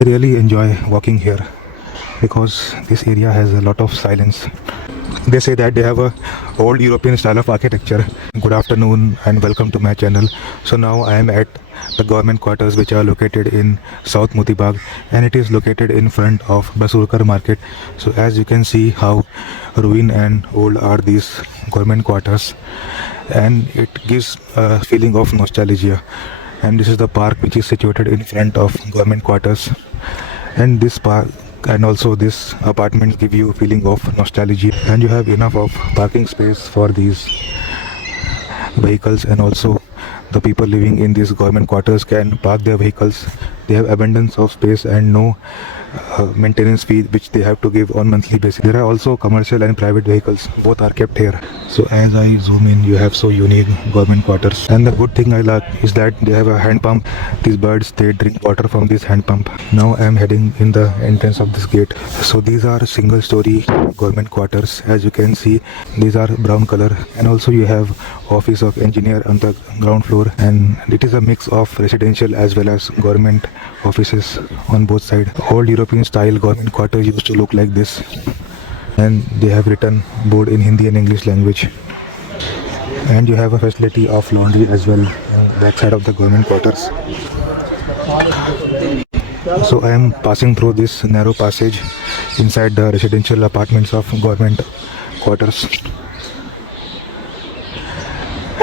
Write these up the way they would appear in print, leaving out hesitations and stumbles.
I really enjoy walking here because this area has a lot of silence. They say that they have a old European style of architecture. Good afternoon and welcome to my channel. So now I am at the government quarters which are located in South Motibag, and it is located in front of Basurkar market. So as you can see how ruined and old are these government quarters, and it gives a feeling of nostalgia. And this is the park which is situated in front of government quarters, and this park and also this apartments give you a feeling of nostalgia, and you have enough of parking space for these vehicles, and also the people living in these government quarters can park their vehicles. They have abundance of space and no maintenance fee which they have to give on monthly basis. There are also commercial and private vehicles, both are kept here. So as I zoom in, you have so unique government quarters, and the good thing I like is that they have a hand pump. These birds, they drink water from this hand pump. Now I am heading in the entrance of this gate. So these are single story government quarters. As you can see, these are brown color, and also you have office of engineer on the ground floor, and it is a mix of residential as well as government offices on both sides. Old European style government quarters used to look like this, and they have written board in Hindi and English language, and you have a facility of laundry as well on back side of the government quarters. So I am passing through this narrow passage inside the residential apartments of government quarters,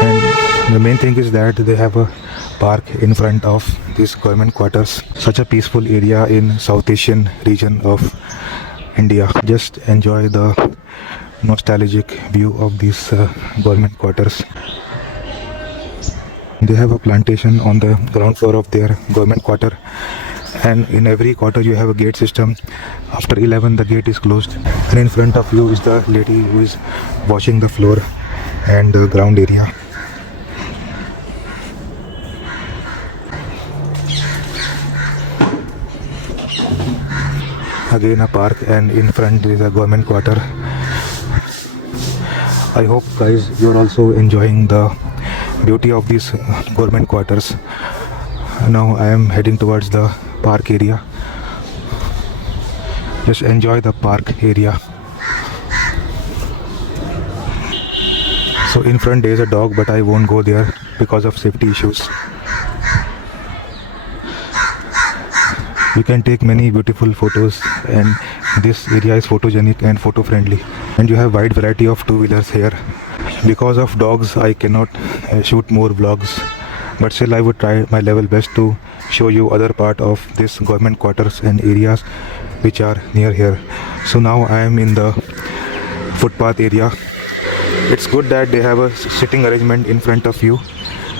and the main thing is that they have a park in front of these government quarters. Such a peaceful area in South Asian region of India. Just enjoy the nostalgic view of these government quarters. They have a plantation on the ground floor of their government quarter, and in every quarter you have a gate system. After 11 the gate is closed, and in front of you is the lady who is washing the floor and the ground area. Again a park, and in front is a government quarter. I hope guys you're also enjoying the beauty of these government quarters. Now I am heading towards the park area. Just enjoy the park area. So in front there is a dog, but I won't go there because of safety issues. You can take many beautiful photos, and this area is photogenic and photo friendly, and you have wide variety of two-wheelers here. Because of dogs I cannot shoot more vlogs, but still I would try my level best to show you other part of this government quarters and areas which are near here. So now I am in the footpath area. It's good that they have a sitting arrangement in front of you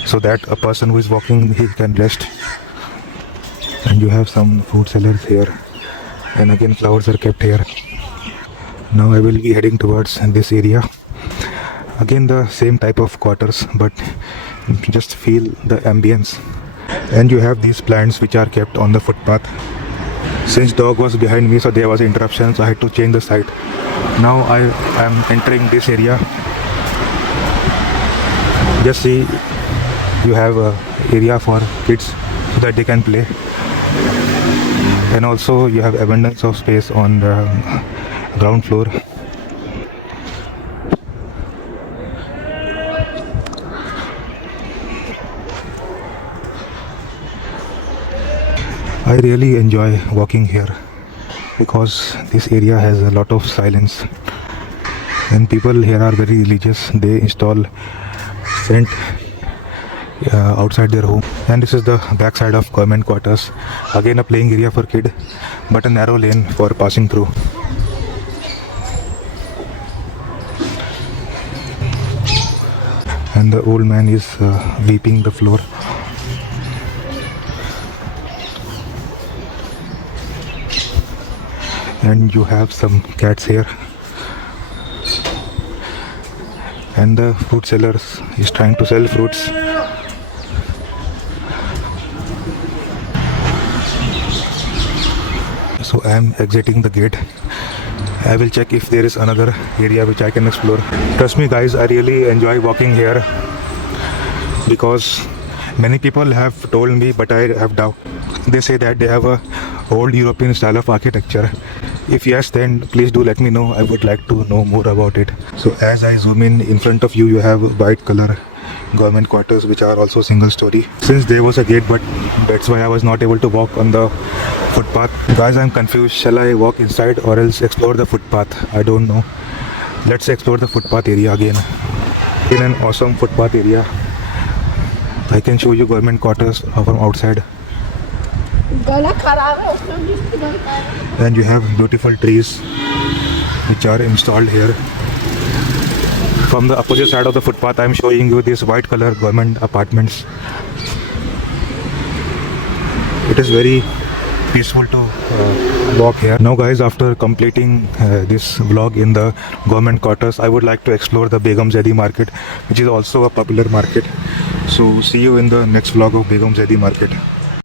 so that a person who is walking, he can rest. And you have some fruit sellers here, and again flowers are kept here. Now I will be heading towards this area. Again the same type of quarters, but just feel the ambience. And you have these plants which are kept on the footpath. Since dog was behind me, so there was interruption, so I had to change the side. Now I am entering this area. Just see, you have a area for kids so that they can play, and also you have abundance of space on the ground floor. I really enjoy walking here because this area has a lot of silence, and people here are very religious. They install scent outside their home. And this is the back side of government quarters. Again a playing area for kid, but a narrow lane for passing through. And the old man is sweeping the floor. And you have some cats here, and the fruit seller is trying to sell fruits. So I am exiting the gate. I will check if there is another area which I can explore. Trust me guys, I really enjoy walking here because Many people have told me, but I have doubt. They say that they have a old European style of architecture. If yes, then please do let me know. I would like to know more about it. So as I zoom in front of you, you have white color government quarters, which are also single story. Since there was a gate, but that's why I was not able to walk on the footpath. Guys, I'm confused. Shall I walk inside or else explore the footpath? I don't know. Let's explore the footpath area again. In an awesome footpath area, I can show you government quarters from outside. And you have beautiful trees which are installed here. From the opposite side of the footpath, I am showing you these white color government apartments. It is very peaceful to walk here. Now guys, after completing this vlog in the government quarters, I would like to explore the Begum Zedi market, which is also a popular market. So see you in the next vlog of Begum Zedi market.